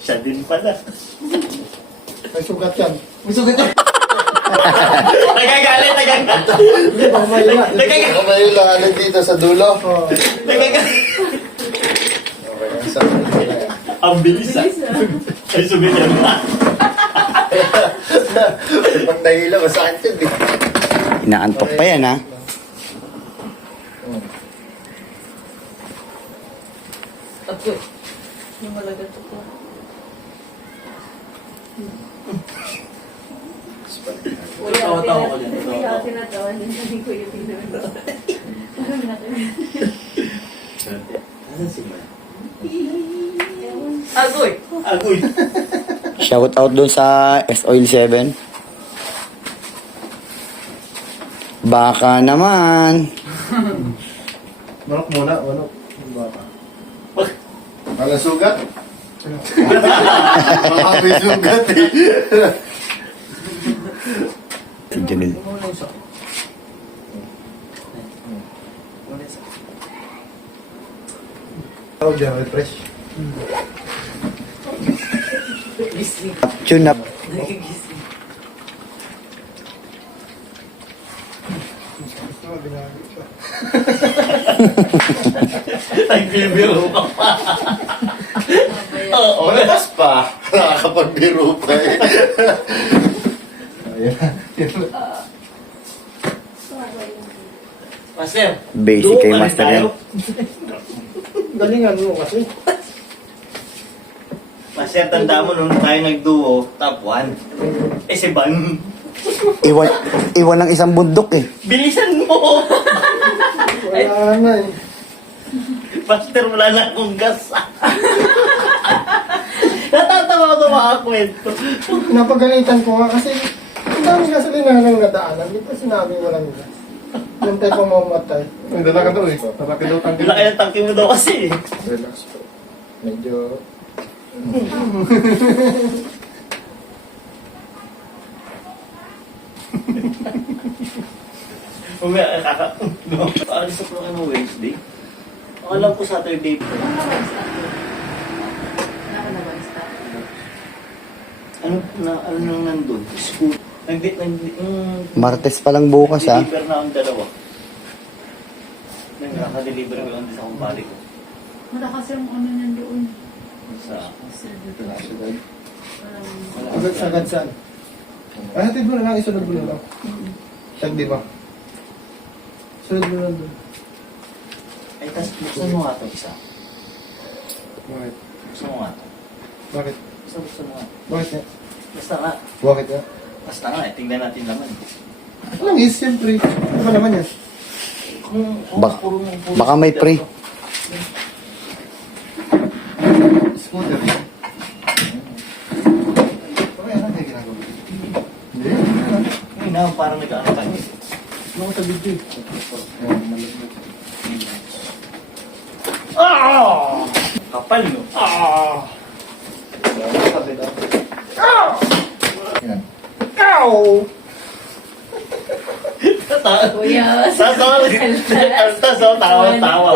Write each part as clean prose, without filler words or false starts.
Siya din pala. May sugat yan. May sugat yan. Nagagalit. Hindi, mamaya na. Mamaya lang alin dito sa dulo. Oo. Nagagalit. Okay, ang sakit. Ang bilis ah. Ay, sugat yan na. Pag nahila, masakit yun eh. Inaantok pa yan, ha? Tatlo. Yung malagat ko. Tawa-tawa ko dyan. Ikaw tinatawa din sa Kuya Pino. Nasaan si Ma? Agoy! Agoy. Shout out doon sa S-Oil 7. Baka naman. Manok muna, manok. Wala sugat? Baka may sugat eh. Si Janil. Muna yung sakit. Tawag dyan, refresh. Gising. Tune up. Nagigising. Nagbibiro ka pa. Oo. Malakas pa. Nakakapagbiro pa eh. Master. Basic kay doon Master tayo. yan. Galingan mo kasi. Master, tanda mo nung tayo nagduo, top 1. Eh si Van, Iwan ng isang bundok, eh. bilisan mo! Wala na eh. Master, wala na akong gas. Natatawa ko mga kwento. Napagalitan ko nga kasi ang dami gasolina nang nadaanan. Di ba sinabi mo lang nila? Yung tayo pamamatay. Ang dala ka daw eh. Malaki daw tangki. Laki ng tangki mo daw kasi. Relax po. Medyo... Umaya, Alis ako kayo mo Wednesday. Alam ko Saturday. Ano nang nandun? School. Martes pa lang bukas, ha? Deliver na ang dalawa. Nakaka-deliver ko lang sa kumpare ko. Malakas yung ano niyan doon. Sa... Agad saan? Ay, hatid mo na lang. Isunod mo na lang. Tag, di ba? Sunod mo lang doon. Ay, tas buksan mo nga ito isa. Bakit? Buksan mo nga ito. Bakit? Buksan mo nga. Bakit nga? Basta nga. Bakit nga? Basta nga, tingnan natin naman. Walang is, siyempre. Ano ba naman yan? Kung Baka- baka may pre. Scooter yun. Mamaya na kayo ginagawa. Hindi. Hindi na, parang nag-ano tayo. Ano ko sa video eh? Ah! Kapal, no? Ah! Yan. Kuya, Tawa.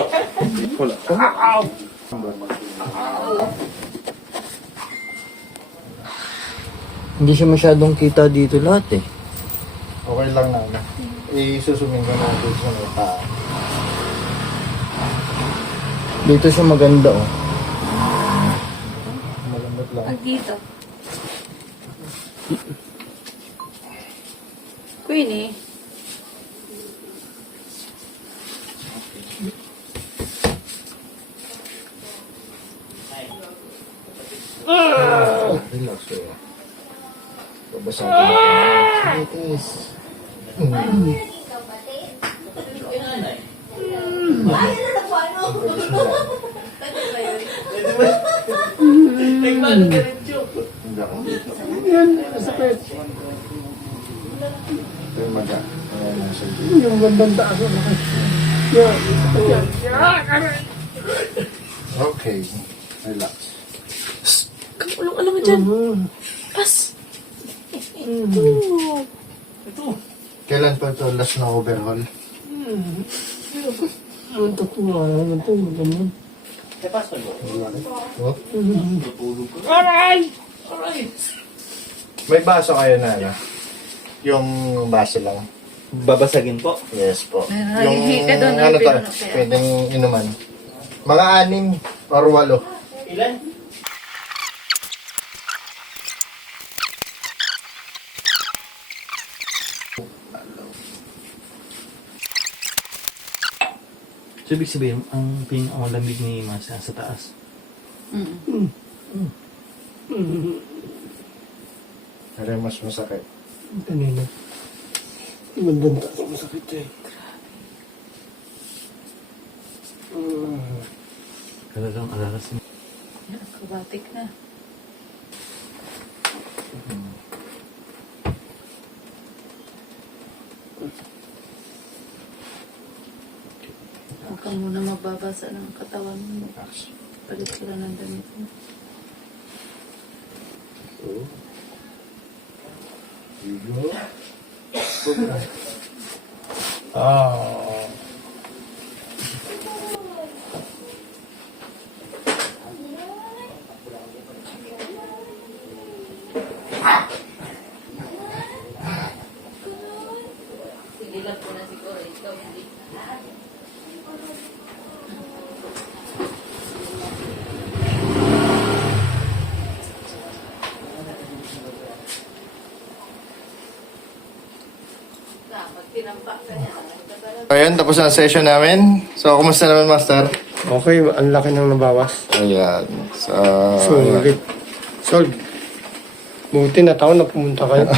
Hindi siya masyadong kita dito lahat, eh. Okay lang na. Isusumin ko na dito sa mga tao. Dito siya maganda, oh. Malambot lang. Ang dito. Queenie. Relax ko. Babasa ko na. It is. Nagmano ka rin, Chok. Hindi ako dito. Yan, masakit. Ito yung maga. Ayan na siya dito. Yung bandang taas. Yan, yan. Okay. Relax. Ulong-ulong mo dyan. Pas. Ito. Kailan pa ito last na overhaul? Ano to ko? Ano to? Ganun. Eh, pasok mo. Oh. Natulog ko. May baso kayo na, ano? Yung baso lang. Babasagin po. Yes po. Meron. Yung Hihika doon, ano to, pinunok kaya. pwedeng inuman. Mga 6 or 8. Ilan? So, ibig sabihin, ang pinakalamig ni Mas sa taas. Pero mas masakit. Kanina. Maganda ako masakit eh. Talagang alaras mo. Acrobatic na. Huwag ka muna magbabasa ng katawan mo. Palit sila ng damit mo. Ah. Sige lang po na siguro. Ikaw hindi. Pag tinampak ka niya, Ayan, tapos na ang session namin. So, kumusta naman, Master? Okay, ang laki ng nabawas. Ayan. Sulit. Solve. Buti na tao na pumunta kayo.